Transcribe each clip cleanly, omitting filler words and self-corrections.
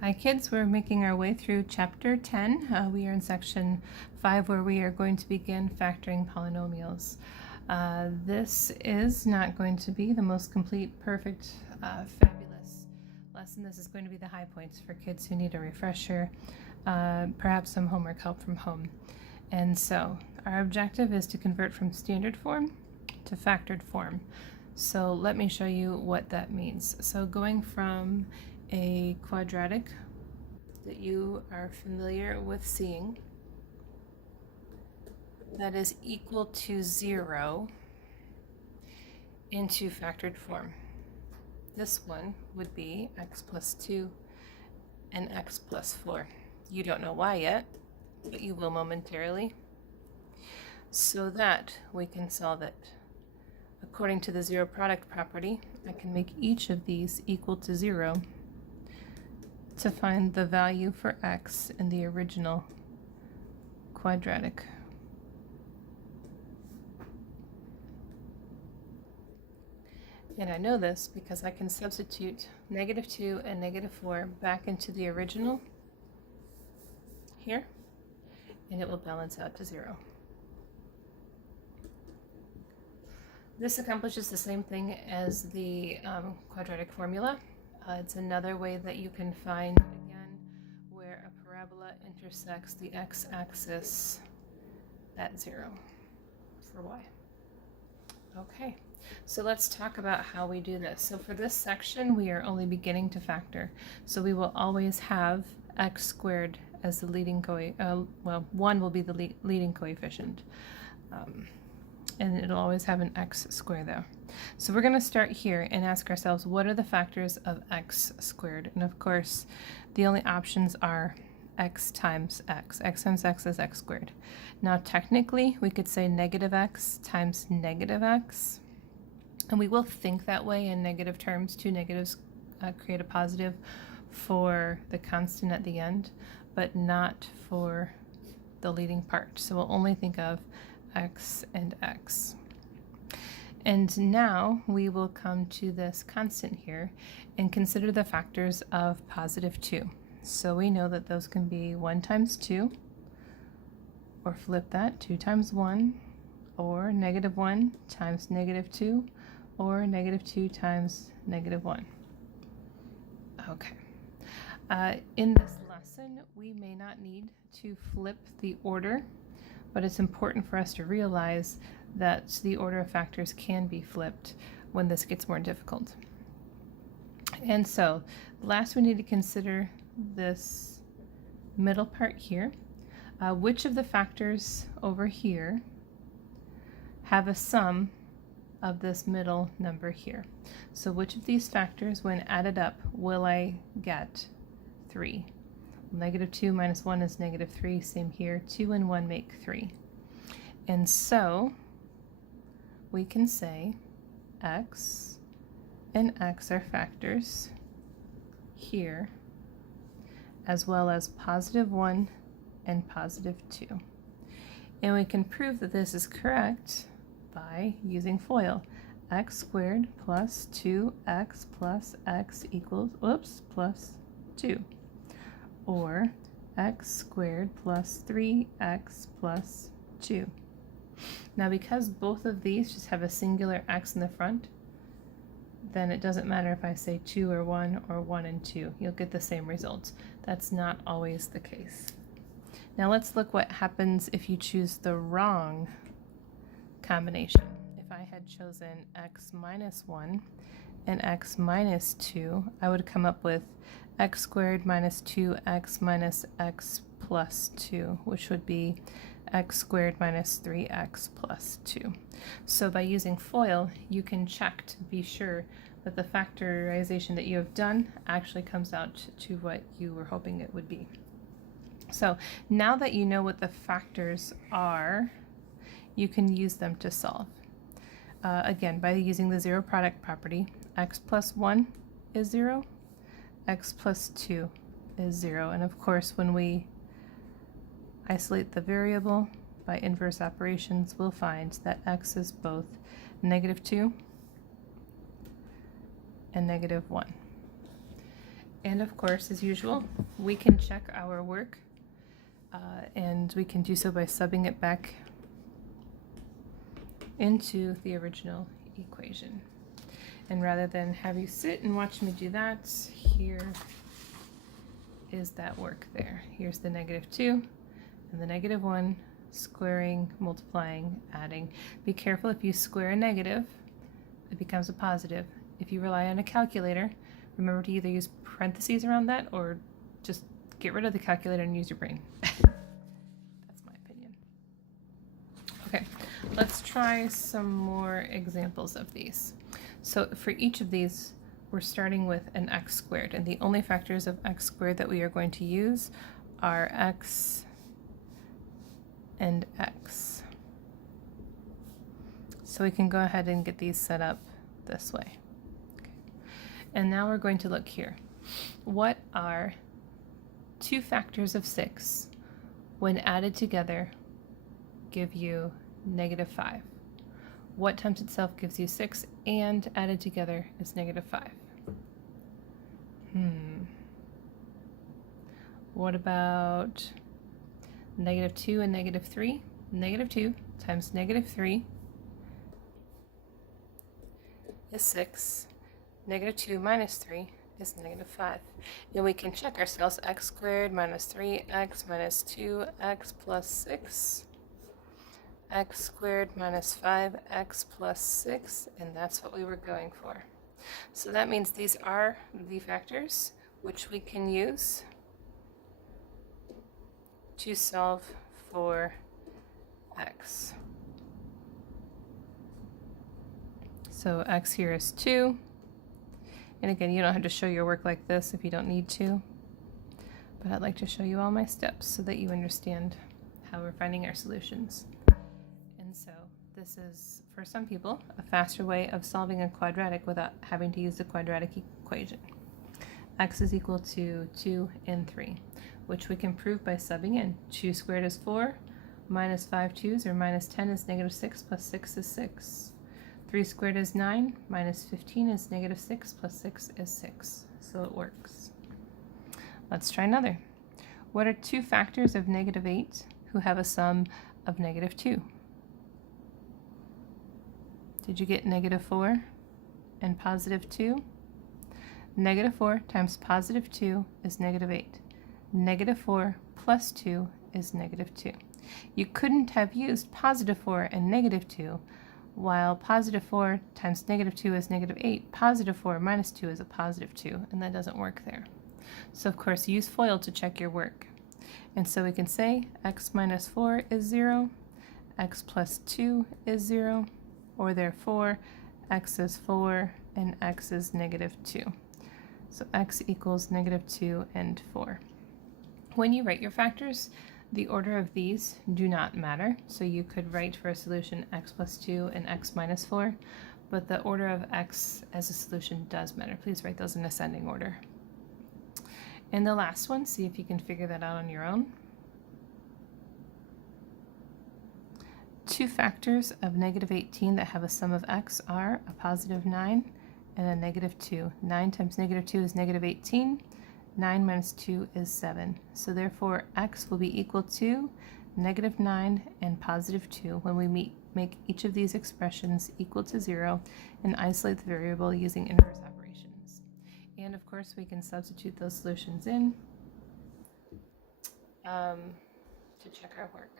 Hi kids, we're making our way through chapter 10. We are in section 5 where we are going to begin factoring polynomials. This is not going to be the most complete, perfect, fabulous lesson. This is going to be the high points for kids who need a refresher, perhaps some homework help from home. And so our objective is to convert from standard form to factored form. So let me show you what that means. So going from a quadratic that you are familiar with seeing that is equal to 0 into factored form. This one would be x plus 2 and x plus 4. You don't know why yet, but you will momentarily, so that we can solve it. According to the zero product property, I can make each of these equal to 0 to find the value for x in the original quadratic. And I know this because I can substitute -2 and -4 back into the original here, and it will balance out to 0. This accomplishes the same thing as the quadratic formula. It's another way that you can find, again, where a parabola intersects the x-axis at 0 for y. Okay, so let's talk about how we do this. So for this section, we are only beginning to factor. So we will always have x squared as the leading well, 1 will be the leading coefficient. And it'll always have an x squared there. So we're going to start here and ask ourselves, what are the factors of x squared? And of course, the only options are x times x. X times x is x squared. Now technically, we could say -x times -x. And we will think that way in negative terms. Two negatives create a positive for the constant at the end, but not for the leading part. So we'll only think of x and x. And now we will come to this constant here and consider the factors of +2. So we know that those can be 1 times 2, or flip that, 2 times 1, or -1 times -2, or -2 times -1. Okay. In this lesson, we may not need to flip the order, but it's important for us to realize that the order of factors can be flipped when this gets more difficult. And so, last we need to consider this middle part here. Which of the factors over here have a sum of this middle number here? So which of these factors, when added up, will I get 3? -2 minus 1 is -3, same here. 2 and 1 make 3. And so we can say x and x are factors here, as well as +1 and +2. And we can prove that this is correct by using FOIL. X squared plus 2x plus x equals, plus 2. Or x squared plus 3x plus 2. Now because both of these just have a singular x in the front, then it doesn't matter if I say 2 or 1 or 1 and 2. You'll get the same results. That's not always the case. Now let's look what happens if you choose the wrong combination. If I had chosen x minus 1 and x minus 2, I would come up with x squared minus 2x minus x plus 2, which would be x squared minus 3x plus 2. So by using FOIL, you can check to be sure that the factorization that you have done actually comes out to what you were hoping it would be. So now that you know what the factors are, you can use them to solve. Again, by using the zero product property, x plus 1 is 0, x plus 2 is 0. And of course, when we isolate the variable by inverse operations, we'll find that x is both -2 and -1. And of course, as usual, we can check our work, and we can do so by subbing it back into the original equation. And rather than have you sit and watch me do that, here is that work there. Here's the -2 and the -1, squaring, multiplying, adding. Be careful, if you square a negative, it becomes a positive. If you rely on a calculator, remember to either use parentheses around that or just get rid of the calculator and use your brain. That's my opinion. Okay, let's try some more examples of these. So for each of these, we're starting with an x squared, and the only factors of x squared that we are going to use are x and x. So we can go ahead and get these set up this way. Okay. And now we're going to look here. What are 2 factors of 6 when added together give you -5? What times itself gives you 6 and added together is -5? What about -2 and -3? -2 times -3 is 6. -2 minus 3 is -5. And we can check ourselves. X squared minus 3x minus 2x plus 6. X squared minus 5x plus 6, and that's what we were going for. So that means these are the factors which we can use to solve for x. So x here is 2. And again, you don't have to show your work like this if you don't need to. But I'd like to show you all my steps so that you understand how we're finding our solutions. And so this is, for some people, a faster way of solving a quadratic without having to use the quadratic equation. X is equal to 2 and 3, which we can prove by subbing in. 2 squared is 4, minus 5 2's, or minus 10 is -6, plus 6 is 6. 3 squared is 9, minus 15 is -6, plus 6 is 6. So it works. Let's try another. What are 2 factors of -8 who have a sum of -2? Did you get -4 and +2? -4 times +2 is -8. -4 plus 2 is -2. You couldn't have used +4 and -2, while +4 times -2 is -8. +4 minus 2 is a +2, and that doesn't work there. So of course use FOIL to check your work. And so we can say x minus 4 is 0, x plus 2 is 0, or therefore x is 4 and x is -2. So x equals -2 and 4. When you write your factors, the order of these do not matter. So you could write for a solution x plus 2 and x minus 4, but the order of x as a solution does matter. Please write those in ascending order. And the last one, see if you can figure that out on your own. 2 factors of -18 that have a sum of x are a +9 and a -2. 9 times -2 is -18. 9 minus 2 is 7. So therefore x will be equal to -9 and +2 when we make each of these expressions equal to 0 and isolate the variable using inverse operations. And of course we can substitute those solutions in to check our work.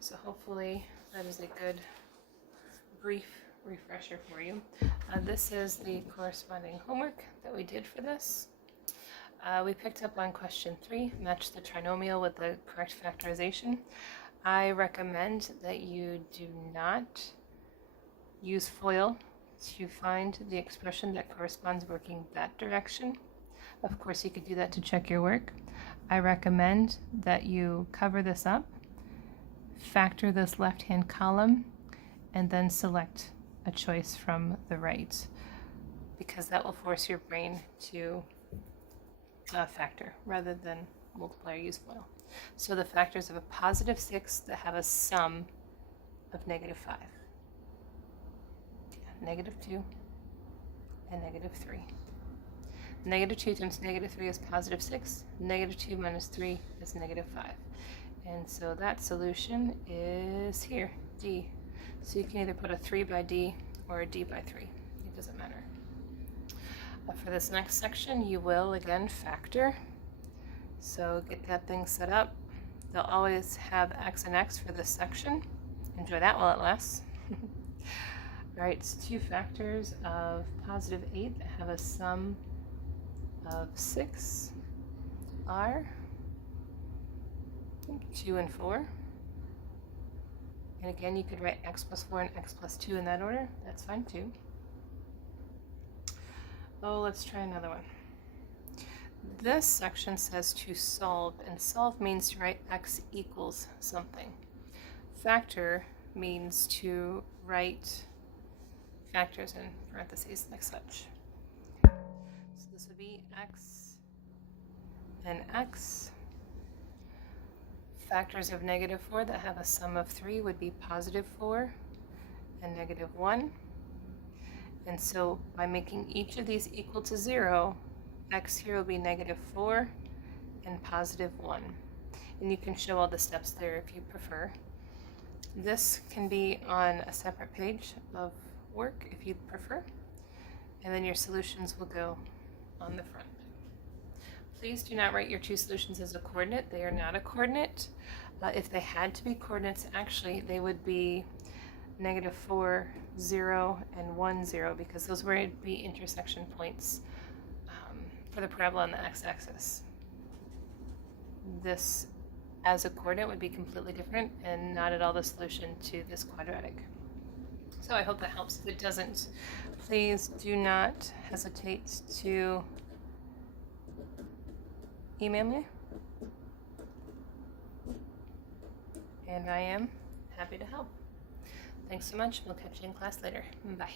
So hopefully that is a good brief refresher for you. This is the corresponding homework that we did for this. We picked up on question 3, match the trinomial with the correct factorization. I recommend that you do not use FOIL to find the expression that corresponds working that direction. Of course, you could do that to check your work. I recommend that you cover this up, factor this left-hand column, and then select a choice from the right, because that will force your brain to factor rather than multiply or use FOIL. So the factors of a +6 that have a sum of -5, -2, and -3. -2 times -3 is +6. -2 minus 3 is -5. And so that solution is here, D. So you can either put a 3 by D or a D by 3. It doesn't matter. For this next section, you will again factor. So get that thing set up. They'll always have x and x for this section. Enjoy that while it lasts. All right, it's two factors of +8 that have a sum of 6 are 2 and 4. And again, you could write x plus 4 and x plus 2 in that order. That's fine too. Oh, let's try another one. This section says to solve, and solve means to write x equals something. Factor means to write factors in parentheses like such. So this would be x and x. Factors of -4 that have a sum of 3 would be +4 and -1. And so by making each of these equal to 0, x here will be -4 and +1. And you can show all the steps there if you prefer. This can be on a separate page of work if you prefer. And then your solutions will go on the front. Please do not write your two solutions as a coordinate. They are not a coordinate. If they had to be coordinates, actually, they would be -4, 0, and 1, 0, because those would be intersection points for the parabola on the x-axis. This, as a coordinate, would be completely different and not at all the solution to this quadratic. So I hope that helps. If it doesn't, please do not hesitate to email me. And I am happy to help. Thanks so much. We'll catch you in class later. Bye.